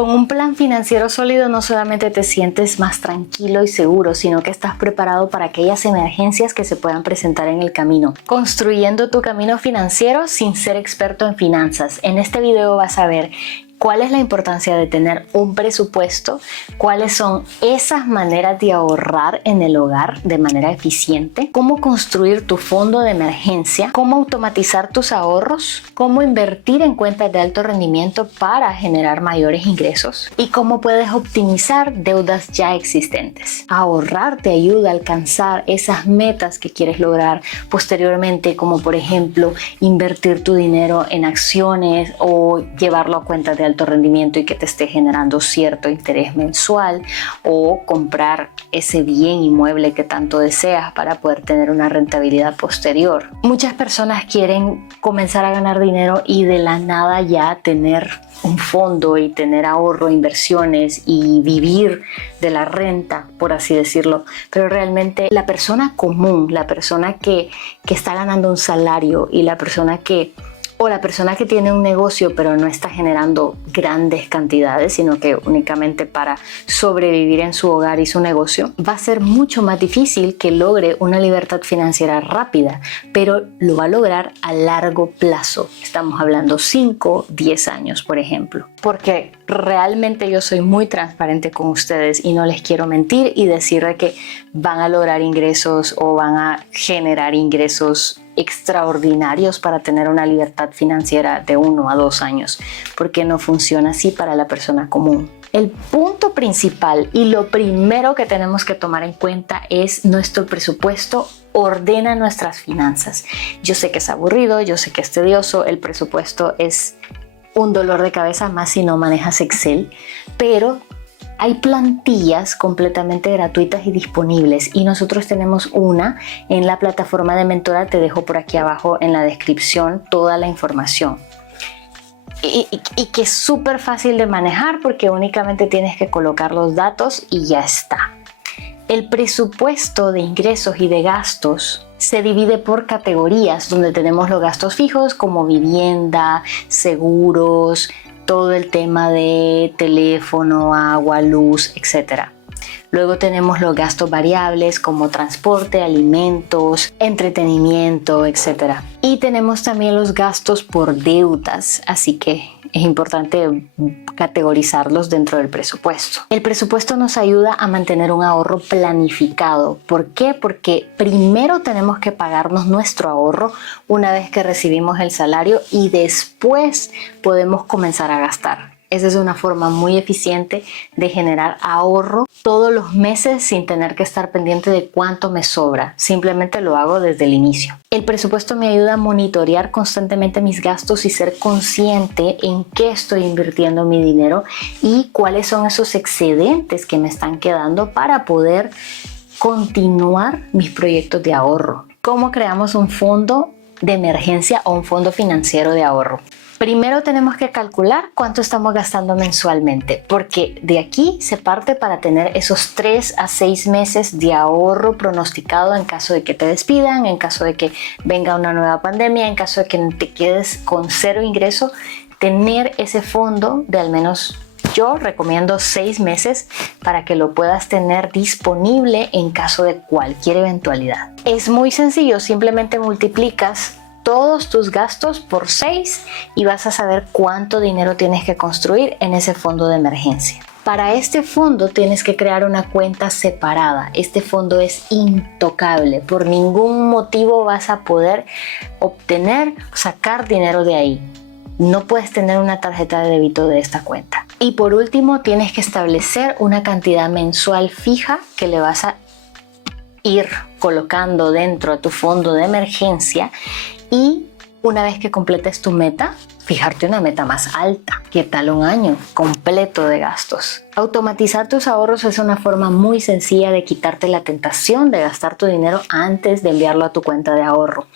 Con un plan financiero sólido no solamente te sientes más tranquilo y seguro, sino que estás preparado para aquellas emergencias que se puedan presentar en el camino. Construyendo tu camino financiero sin ser experto en finanzas. En este video vas a ver cuál es la importancia de tener un presupuesto, cuáles son esas maneras de ahorrar en el hogar de manera eficiente, cómo construir tu fondo de emergencia, cómo automatizar tus ahorros, cómo invertir en cuentas de alto rendimiento para generar mayores ingresos y cómo puedes optimizar deudas ya existentes. Ahorrar te ayuda a alcanzar esas metas que quieres lograr posteriormente, como por ejemplo invertir tu dinero en acciones o llevarlo a cuentas de alto rendimiento y que te esté generando cierto interés mensual, o comprar ese bien inmueble que tanto deseas para poder tener una rentabilidad posterior. Muchas personas quieren comenzar a ganar dinero y de la nada ya tener un fondo y tener ahorro, inversiones y vivir de la renta, por así decirlo. Pero realmente la persona común, la persona que está ganando un salario y la persona que tiene un negocio pero no está generando grandes cantidades, sino que únicamente para sobrevivir en su hogar y su negocio, va a ser mucho más difícil que logre una libertad financiera rápida, pero lo va a lograr a largo plazo. Estamos hablando 5, 10 años, por ejemplo. Porque realmente yo soy muy transparente con ustedes y no les quiero mentir y decir que van a lograr ingresos o van a generar ingresos extraordinarios para tener una libertad financiera de 1 a 2 años, porque no funciona así para la persona común. El punto principal y lo primero que tenemos que tomar en cuenta es nuestro presupuesto. Ordena nuestras finanzas. Yo sé que es aburrido, yo sé que es tedioso, el presupuesto es un dolor de cabeza, más si no manejas Excel, pero hay plantillas completamente gratuitas y disponibles y nosotros tenemos una en la plataforma de Mentora. Te dejo por aquí abajo en la descripción toda la información. Y que es súper fácil de manejar porque únicamente tienes que colocar los datos y ya está. El presupuesto de ingresos y de gastos se divide por categorías, donde tenemos los gastos fijos como vivienda, seguros, todo el tema de teléfono, agua, luz, etc. Luego tenemos los gastos variables como transporte, alimentos, entretenimiento, etc. Y tenemos también los gastos por deudas, así que es importante categorizarlos dentro del presupuesto. El presupuesto nos ayuda a mantener un ahorro planificado. ¿Por qué? Porque primero tenemos que pagarnos nuestro ahorro una vez que recibimos el salario y después podemos comenzar a gastar. Esa es una forma muy eficiente de generar ahorro todos los meses sin tener que estar pendiente de cuánto me sobra. Simplemente lo hago desde el inicio. El presupuesto me ayuda a monitorear constantemente mis gastos y ser consciente en qué estoy invirtiendo mi dinero y cuáles son esos excedentes que me están quedando para poder continuar mis proyectos de ahorro. ¿Cómo creamos un fondo de emergencia o un fondo financiero de ahorro? Primero tenemos que calcular cuánto estamos gastando mensualmente, porque de aquí se parte para tener esos 3 a 6 meses de ahorro pronosticado en caso de que te despidan, en caso de que venga una nueva pandemia, en caso de que te quedes con 0 ingreso. Tener ese fondo de al menos, yo recomiendo 6 meses para que lo puedas tener disponible en caso de cualquier eventualidad. Es muy sencillo, simplemente multiplicas todos tus gastos por 6 y vas a saber cuánto dinero tienes que construir en ese fondo de emergencia. Para este fondo tienes que crear una cuenta separada. Este fondo es intocable. Por ningún motivo vas a poder sacar dinero de ahí. No puedes tener una tarjeta de débito de esta cuenta. Y por último, tienes que establecer una cantidad mensual fija que le vas a ir colocando dentro de tu fondo de emergencia. Y una vez que completes tu meta, fijarte una meta más alta. ¿Qué tal un año completo de gastos? Automatizar tus ahorros es una forma muy sencilla de quitarte la tentación de gastar tu dinero antes de enviarlo a tu cuenta de ahorro.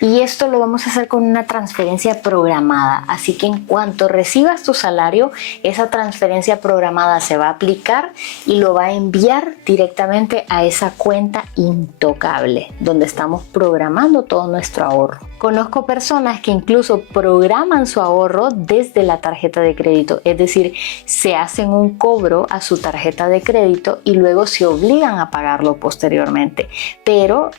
Y esto lo vamos a hacer con una transferencia programada. Así que en cuanto recibas tu salario, esa transferencia programada se va a aplicar y lo va a enviar directamente a esa cuenta intocable, donde estamos programando todo nuestro ahorro. Conozco personas que incluso programan su ahorro desde la tarjeta de crédito, es decir, se hacen un cobro a su tarjeta de crédito y luego se obligan a pagarlo posteriormente, pero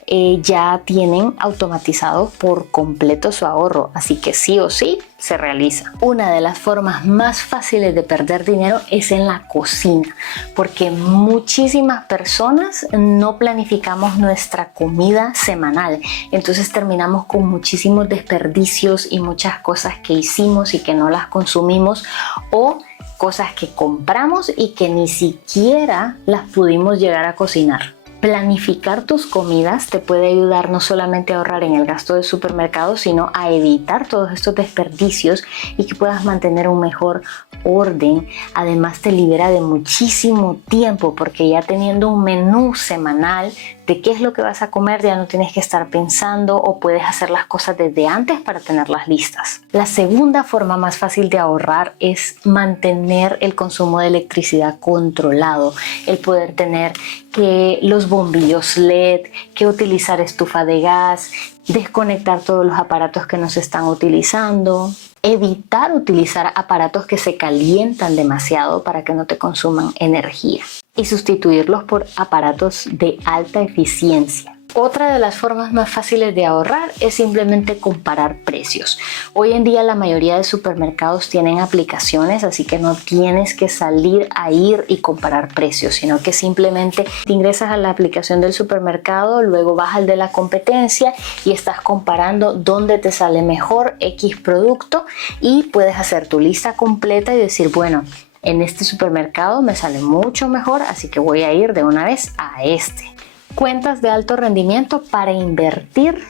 ya tienen automatizado por completo su ahorro, así que sí o sí se realiza. Una de las formas más fáciles de perder dinero es en la cocina, porque muchísimas personas no planificamos nuestra comida semanal, entonces terminamos con muchísimos desperdicios y muchas cosas que hicimos y que no las consumimos, o cosas que compramos y que ni siquiera las pudimos llegar a cocinar. Planificar tus comidas te puede ayudar no solamente a ahorrar en el gasto del supermercado, sino a evitar todos estos desperdicios y que puedas mantener un mejor orden. Además, te libera de muchísimo tiempo, porque ya teniendo un menú semanal de qué es lo que vas a comer, ya no tienes que estar pensando, o puedes hacer las cosas desde antes para tenerlas listas. La segunda forma más fácil de ahorrar es mantener el consumo de electricidad controlado. El poder tener que los bombillos LED, que utilizar estufa de gas, desconectar todos los aparatos que no se están utilizando, evitar utilizar aparatos que se calientan demasiado para que no te consuman energía, y sustituirlos por aparatos de alta eficiencia. Otra de las formas más fáciles de ahorrar es simplemente comparar precios. Hoy en día la mayoría de supermercados tienen aplicaciones, así que no tienes que salir a ir y comparar precios, sino que simplemente te ingresas a la aplicación del supermercado, luego vas al de la competencia y estás comparando dónde te sale mejor X producto, y puedes hacer tu lista completa y decir, bueno, en este supermercado me sale mucho mejor, así que voy a ir de una vez a este. Cuentas de alto rendimiento para invertir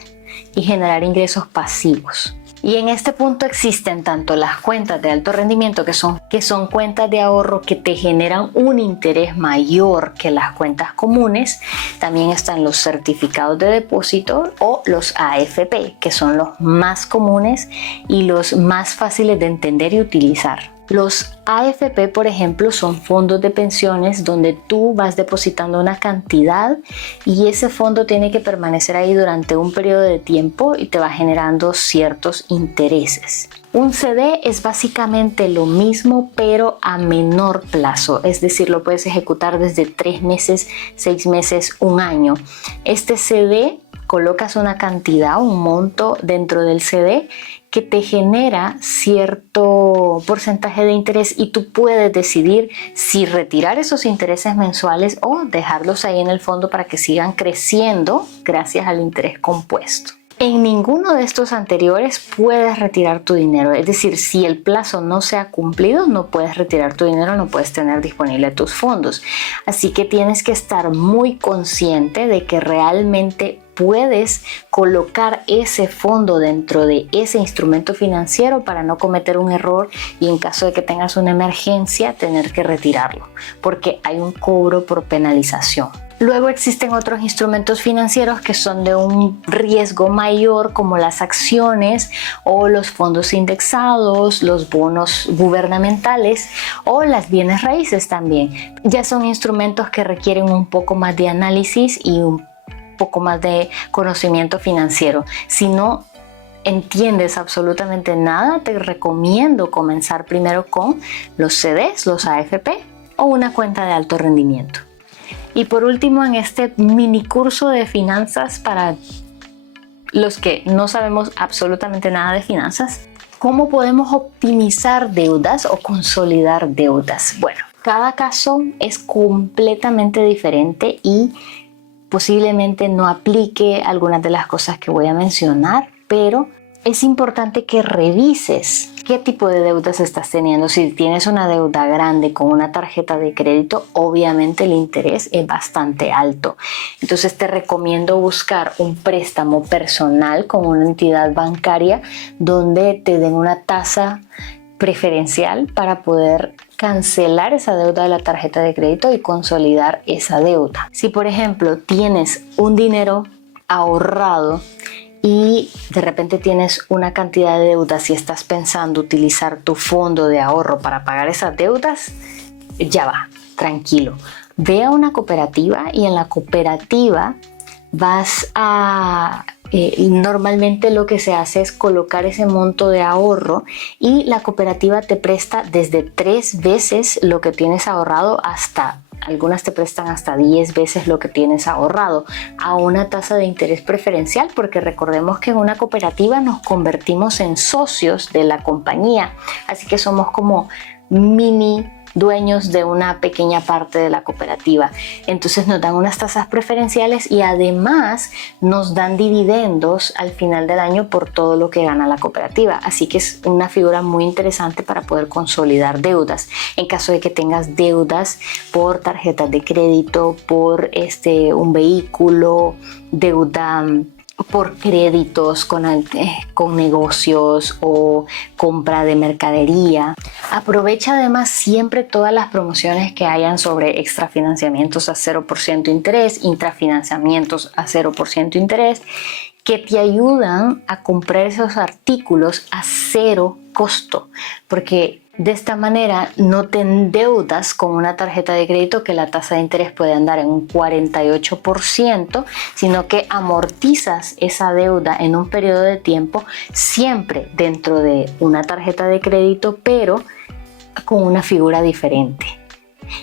y generar ingresos pasivos. Y en este punto existen tanto las cuentas de alto rendimiento, que son cuentas de ahorro que te generan un interés mayor que las cuentas comunes. También están los certificados de depósito o los AFP, que son los más comunes y los más fáciles de entender y utilizar. Los AFP, por ejemplo, son fondos de pensiones donde tú vas depositando una cantidad y ese fondo tiene que permanecer ahí durante un periodo de tiempo y te va generando ciertos intereses. Un CD es básicamente lo mismo, pero a menor plazo, es decir, lo puedes ejecutar desde 3 meses, 6 meses, un año. Este CD, colocas una cantidad, un monto dentro del CD que te genera cierto porcentaje de interés, y tú puedes decidir si retirar esos intereses mensuales o dejarlos ahí en el fondo para que sigan creciendo gracias al interés compuesto. En ninguno de estos anteriores puedes retirar tu dinero, es decir, si el plazo no se ha cumplido, no puedes retirar tu dinero, no puedes tener disponible tus fondos. Así que tienes que estar muy consciente de que realmente puedes colocar ese fondo dentro de ese instrumento financiero para no cometer un error y en caso de que tengas una emergencia tener que retirarlo, porque hay un cobro por penalización. Luego existen otros instrumentos financieros que son de un riesgo mayor, como las acciones o los fondos indexados, los bonos gubernamentales o las bienes raíces también. Ya son instrumentos que requieren un poco más de análisis y un poco más de conocimiento financiero. Si no entiendes absolutamente nada, te recomiendo comenzar primero con los CDs, los AFP o una cuenta de alto rendimiento. Y por último, en este mini curso de finanzas para los que no sabemos absolutamente nada de finanzas, ¿cómo podemos optimizar deudas o consolidar deudas? Bueno, cada caso es completamente diferente y posiblemente no aplique algunas de las cosas que voy a mencionar, pero es importante que revises qué tipo de deudas estás teniendo. Si tienes una deuda grande con una tarjeta de crédito, obviamente el interés es bastante alto. Entonces te recomiendo buscar un préstamo personal con una entidad bancaria donde te den una tasa preferencial para poder cancelar esa deuda de la tarjeta de crédito y consolidar esa deuda. Si por ejemplo tienes un dinero ahorrado y de repente tienes una cantidad de deudas y estás pensando utilizar tu fondo de ahorro para pagar esas deudas, ya va, tranquilo. Ve a una cooperativa y en la cooperativa vas a... normalmente lo que se hace es colocar ese monto de ahorro y la cooperativa te presta desde 3 veces lo que tienes ahorrado hasta... Algunas te prestan hasta 10 veces lo que tienes ahorrado a una tasa de interés preferencial, porque recordemos que en una cooperativa nos convertimos en socios de la compañía, así que somos como mini dueños de una pequeña parte de la cooperativa. Entonces nos dan unas tasas preferenciales y además nos dan dividendos al final del año por todo lo que gana la cooperativa. Así que es una figura muy interesante para poder consolidar deudas. En caso de que tengas deudas por tarjetas de crédito, por un vehículo, deuda por créditos con negocios o compra de mercadería. Aprovecha además siempre todas las promociones que hayan sobre extrafinanciamientos a 0% interés, intrafinanciamientos a 0% interés, que te ayudan a comprar esos artículos a 0 costo, porque de esta manera no te endeudas con una tarjeta de crédito que la tasa de interés puede andar en un 48%, sino que amortizas esa deuda en un periodo de tiempo siempre dentro de una tarjeta de crédito, pero con una figura diferente.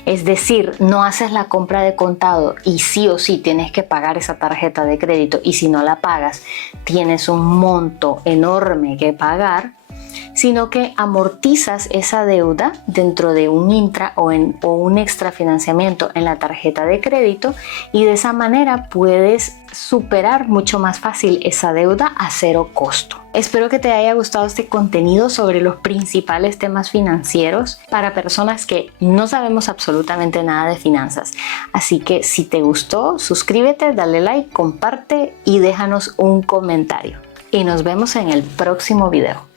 Es decir, no haces la compra de contado y sí o sí tienes que pagar esa tarjeta de crédito, y si no la pagas tienes un monto enorme que pagar, sino que amortizas esa deuda dentro de un intra o un extrafinanciamiento en la tarjeta de crédito, y de esa manera puedes superar mucho más fácil esa deuda a 0 costo. Espero que te haya gustado este contenido sobre los principales temas financieros para personas que no sabemos absolutamente nada de finanzas. Así que si te gustó, suscríbete, dale like, comparte y déjanos un comentario. Y nos vemos en el próximo video.